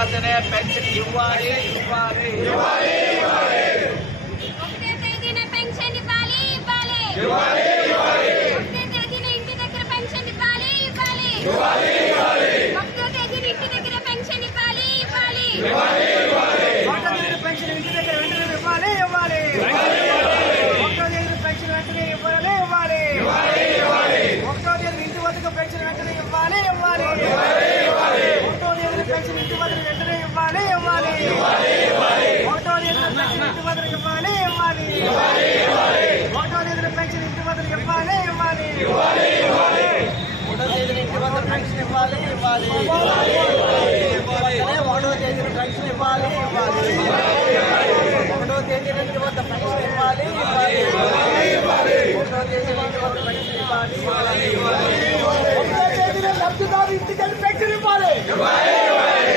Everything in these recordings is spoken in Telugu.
ఇవ్వాలి ఒకటే తేదీన పెన్షన్ ఇవ్వాలి ఇవ్వాలి ఒకటే తేదీన ఇంటి దగ్గర పెన్షన్ ఇవ్వాలి ఇవ్వాలి ఒకటో తేదీన ఇంటి దగ్గర పెన్షన్ ఇవ్వాలి ఇవ్వాలి ఒకటో తేదీ పెన్షన్ ఇంటి దగ్గర వెంటనే ఇవ్వాలి ఇవ్వాలి ఒకటో తేదీ పెన్షన్ వెంటనే ఇవ్వాలి ఇవ్వాలి ఒకటో తేదీ ఇంటి వద్దకు పెన్షన్ వెంటనే ఇవ్వాలి ఇవ్వాలి ఒకటో తేదీ పెన్షన్ వెంటనే ఇవ్వాలి ఇవ్వాలి ఒకటో తేదీ పెన్షన్ ఇంటి ఇవ్వాలి ఇవ్వాలి ఒకటో తేదీ పెన్షన్ ఇంటి ఇవ్వాలి ఇవ్వాలి ఒకటో తేదీ ఇంటి పెన్షన్ ఇవ్వాలి ఇవ్వాలి ఒకటో తేదీ పెన్షన్ ఇవ్వాలి ఇవ్వాలి ఒకటో తేదీ వద్ద పెన్షన్ ఇవ్వాలి ఇవ్వాలి ఒకటో తేదీ నుంచి వద్ద పెన్షన్ ఇవ్వాలి ఇవ్వాలి ఒకటో తేదీన లబ్ధిదారు ఇంటికెళ్ళి పెన్షన్ ఇవ్వాలి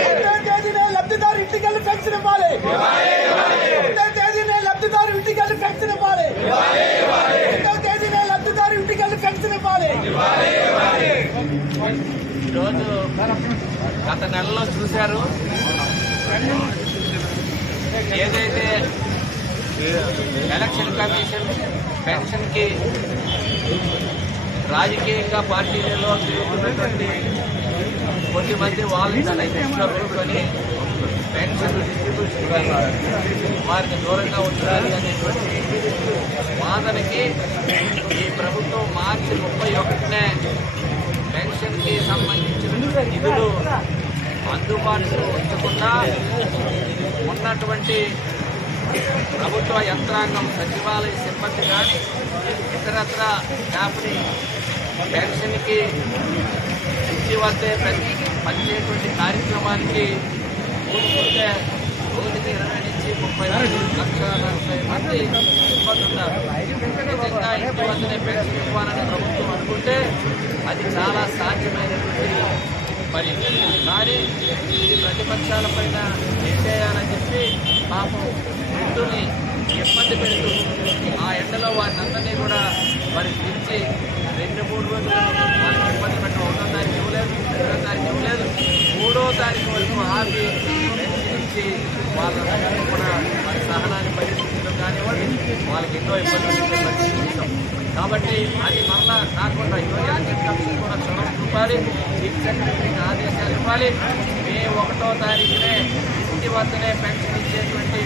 ఒకటో తేదీన లబ్ధిదారు ఇంటికెళ్ళి పెన్షన్ ఇవ్వాలి ఒకటో తేదీన లబ్ధిదారు ఇంటికెళ్ళి పెన్షన్ ఇవ్వాలి ఒకటో తేదీన లబ్ధిదారు ఇంటికెళ్ళి పెన్షన్ ఇవ్వాలి ఈరోజు గత నెలలో చూశారు. ఏదైతే ఎలక్షన్ కమిషన్ పెన్షన్కి రాజకీయంగా పార్టీలలో తిరుగుతున్నటువంటి కొద్ది మంది వాళ్ళు తన దృష్టిలో పెట్టుకొని పెన్షన్ డిస్ట్రిబ్యూషన్ వారికి దూరంగా ఉండాలి అనేటువంటి వాదనకి ఈ ప్రభుత్వం మార్చి ముప్పై ఒకటినే నిధులు అందుబాటులో ఉంచకుండా ఉన్నటువంటి ప్రభుత్వ యంత్రాంగం సచివాలయ సిబ్బంది కానీ ఇతరత్ర స్టాఫ్ని పెన్షన్కి ఇచ్చి వద్దే ప్రతి పనిచేటువంటి కార్యక్రమానికి కూర్చుంటే రోజుకి ఇరవై నుంచి ముప్పై లక్షల నలభై మంది ఇబ్బంది ఉన్నారు నిజంగా ఇంటి వద్దనే పెన్షన్ ఇవ్వాలని ప్రభుత్వం అనుకుంటే అది చాలా సాధ్యమైన మరి కానీ ఈ ప్రతిపక్షాల పైన నెట్టేయాలని చెప్పి పాపం వృద్ధుని ఇబ్బంది పెడుతూ ఆ ఎండలో వారిని అందరినీ కూడా మరి పిలిచి రెండు మూడు రోజులు వాళ్ళకి ఇబ్బంది పెట్టడం ఒకటో తారీఖు ఇవ్వలేదు రెండో తారీఖు ఇవ్వలేదు మూడో తారీఖు వరకు ఆపి పెన్షన్ ఇచ్చి వాళ్ళందరినీ కూడా వారి సహనాన్ని పరిస్థితులు కానివ్వండి వాళ్ళకి ఎన్నో ఇబ్బందులు కాబట్టి అది మరలా కాకుండా ఈరోజు ఎలక్షన్ కమిషన్ ఇవ్వాలి చీఫ్ సెక్రటరీకి ఆదేశాలు ఇవ్వాలి. మే ఒకటో తారీఖునే ఇంటి వద్దనే పెన్షన్ ఇచ్చేటువంటి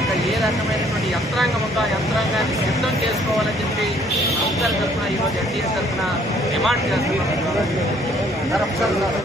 ఒక ఏ రకమైనటువంటి యంత్రాంగం ఉందో ఆ యంత్రాంగాన్ని సిద్ధం చేసుకోవాలని చెప్పి అందరి తరఫున ఈరోజు ఎన్డీఏ తరఫున డిమాండ్ చేస్తున్నాం.